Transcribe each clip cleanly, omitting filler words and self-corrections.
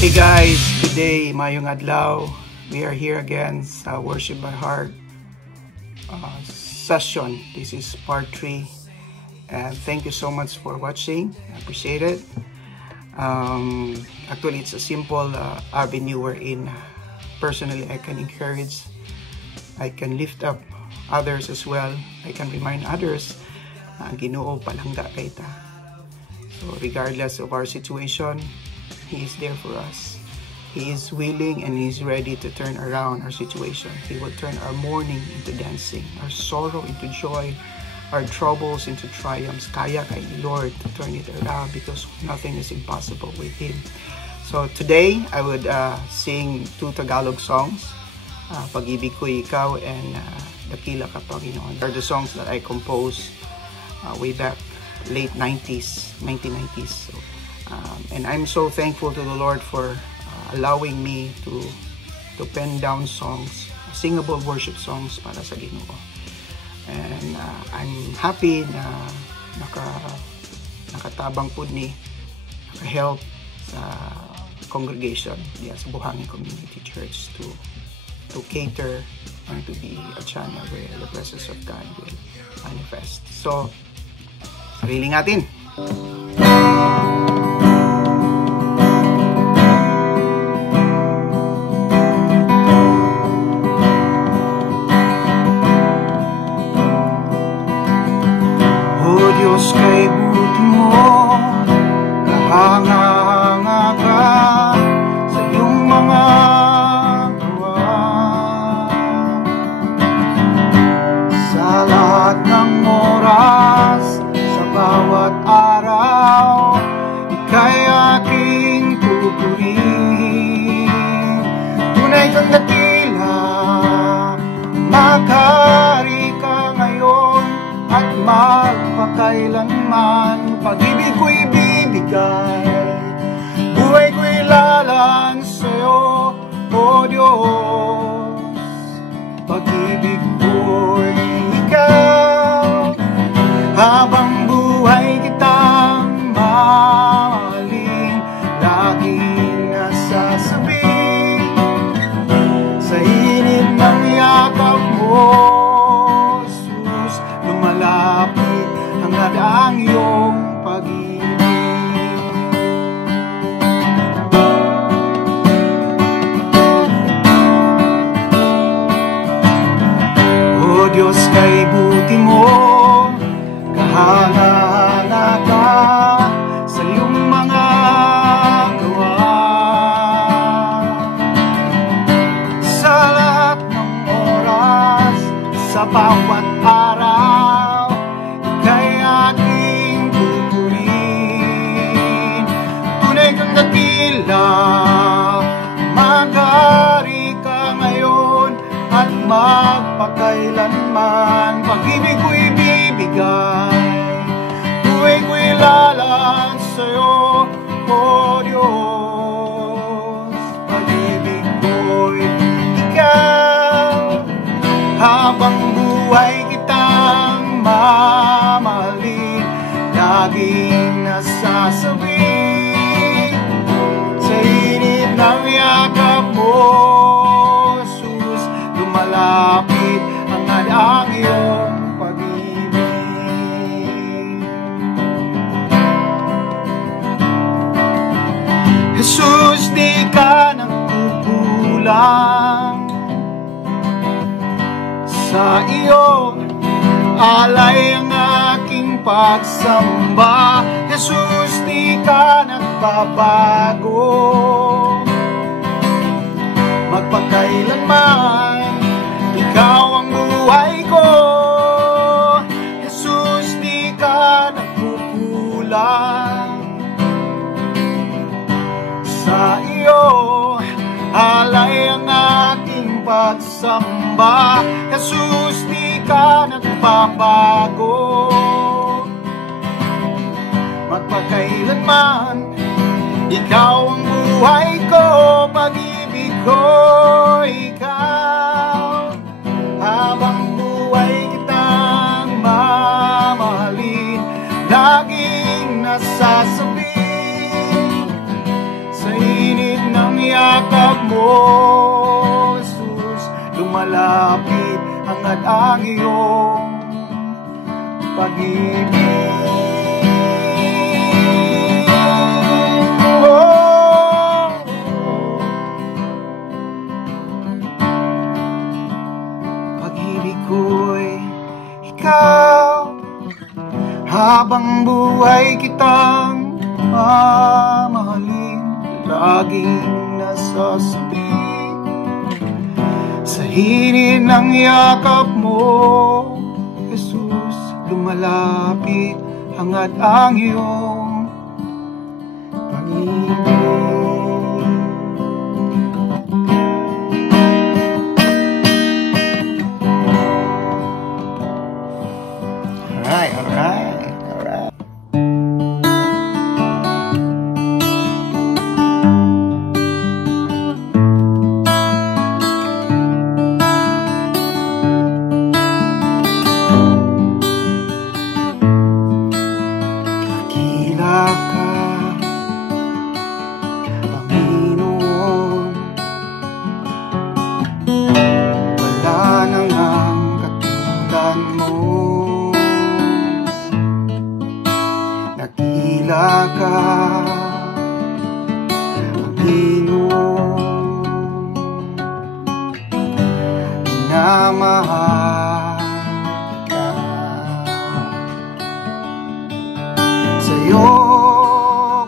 Hey guys, today mayong adlaw. We are here again sa Worship by Heart session. This is part 3 and thank you so much for watching. I appreciate it. Actually, it's a simple avenue wherein personally I can encourage, I can lift up others as well. I can remind others na ang Ginoo palangga kay ta. So regardless of our situation, He is there for us. He is willing and He is ready to turn around our situation. He will turn our mourning into dancing, our sorrow into joy, our troubles into triumphs. Kaya kay Lord to turn it around because nothing is impossible with Him. So today, I would sing 2 Tagalog songs, PAG-IBIG ko IKAW and DAKILA ka PANGINOON. Are the songs that I composed way back late 90s, 1990s. So, and I'm so thankful to the Lord for allowing me to pen down songs, singable worship songs para sa Ginoo. And I'm happy na nakatabang po ni naka-help sa congregation sa Buhangin Community Church to cater and to be a channel where the presence of God will manifest. So, sarili natin. Diyos, kay buti mo, kahanga-hanga ka sa iyong mga gawa. Sa lahat ng oras, sa bawat araw, ika'y aking pupurihin. Tunay kang dakila, makari ka ngayon at magpakailanman. Pag-ibig ko'y bibigay, buhay ko'y lalang sa'yo, O Diyos. Pag-ibig ko'y ikaw, habang buhay kitang mamahalin. Laging nasasabi sa init ng yakap mo, lumalapit hangad ang iyong pag-ibig. O Diyos, kay buti mo, kahanga-hanga ka sa iyong mga gawa. Sa lahat ng oras, sa bawat araw, ika'y aking pupurihin. Tunay kang dakila, magari ka ngayon at magpakailanman. Pag-ibig ko'y bibigay, buhay ko'y lalang sa'yo, O Diyos. Pag-ibig ko'y ikaw, habang buhay kitang mamahalin. Laging nasasabi sa init ng yakap mo, Jesus, lumalapit hangad ang iyong pag-ibig. Jesus, di ka nagkukulang, sa iyo alay ang aking pagsamba. Jesus, di ka nagbabago, magpakailanman ikaw ang buhay ko. Jesus, di ka nagkukulang, sa iyo alay ang aking pagsamba. Jesus, di ka nagbabago, magpakailanman ikaw ang buhay ko. Pag-ibig ko ikaw, habang buhay kitang mamahalin. Laging nasasabi sa init na mo, Jesus, lumalapit hangad ang iyong pag-ibig. Pag-ibig ko'y ikaw, habang buhay kitang mamahalin, laging nasasabi sa hinin ng yakap mo, Jesus, lumalapit hangad ang iyong pag-ibig. Alright. Dakila ka, Panginoon, wala nang ang katulad mo. Dakila ka, Panginoon, minamahal ka. Sa'yo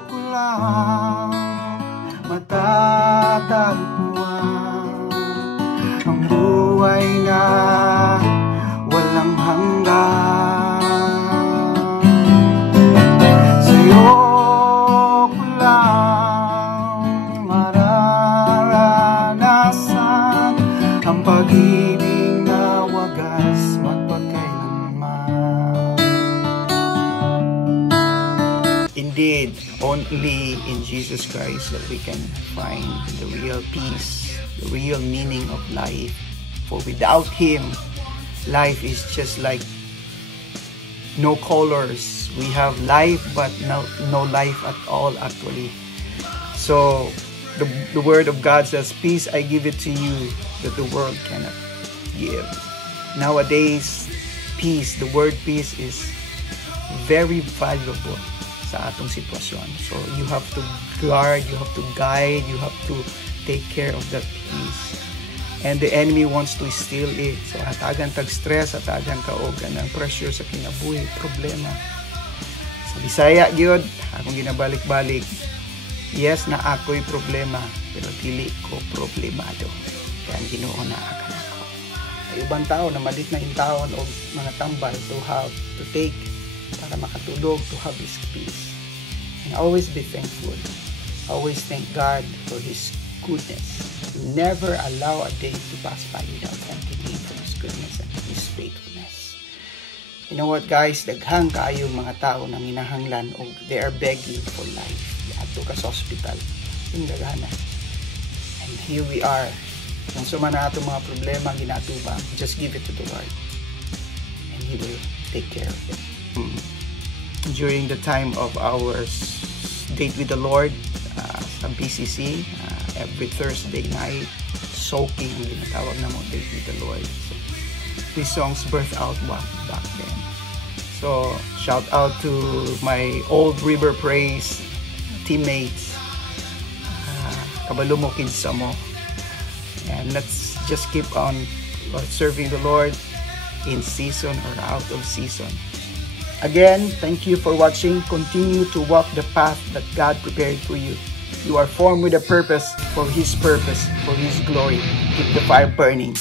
ko lang matatagpuan ang buhay na walang hanggan. Sa'yo ko lang mararanasan ang pag-ibig na wagas magpakailanman. Indeed, only in Jesus Christ that we can find the real peace, the real meaning of life. For without Him, life is just like no colors. We have life, but no life at all, actually. So, the Word of God says, peace I give it to you that the world cannot give. Nowadays, peace, the word peace is very valuable sa atong sitwasyon. So, you have to guard, you have to guide, you have to take care of that peace. And the enemy wants to steal it. So, hatagan tag-stress, hatagan ka og ng pressure sa kinabuhi, problema. Sa Bisaya, gyud, akong ginabalik-balik, yes, na ako'y problema, pero dili ko problemado. Kaya ang Ginoo na akan ako. May ubang tao na malit na intawon o mga tambal to take para makatulog, to have His peace. And always be thankful. Always thank God for His goodness. Never allow a day to pass by without thanking Him for His goodness and His faithfulness. You know what, guys? Daghang kayo mga tao na minahanglan o they are begging for life. Ato ka sa hospital. Yung dagana. And here we are. Kung suma na atong mga problema, ginatubang, just give it to the Lord. And He will take care of it. During the time of our date with the Lord, sa BCC, every Thursday night, soaking ang ginatawag na mo, date with the Lord. So, these songs birthed out back then. So, shout out to my old River Praise teammates, kabalo mo, kinsa mo. And let's just keep on serving the Lord in season or out of season. Again, thank you for watching. Continue to walk the path that God prepared for you. You are formed with a purpose, for His glory. Keep the fire burning.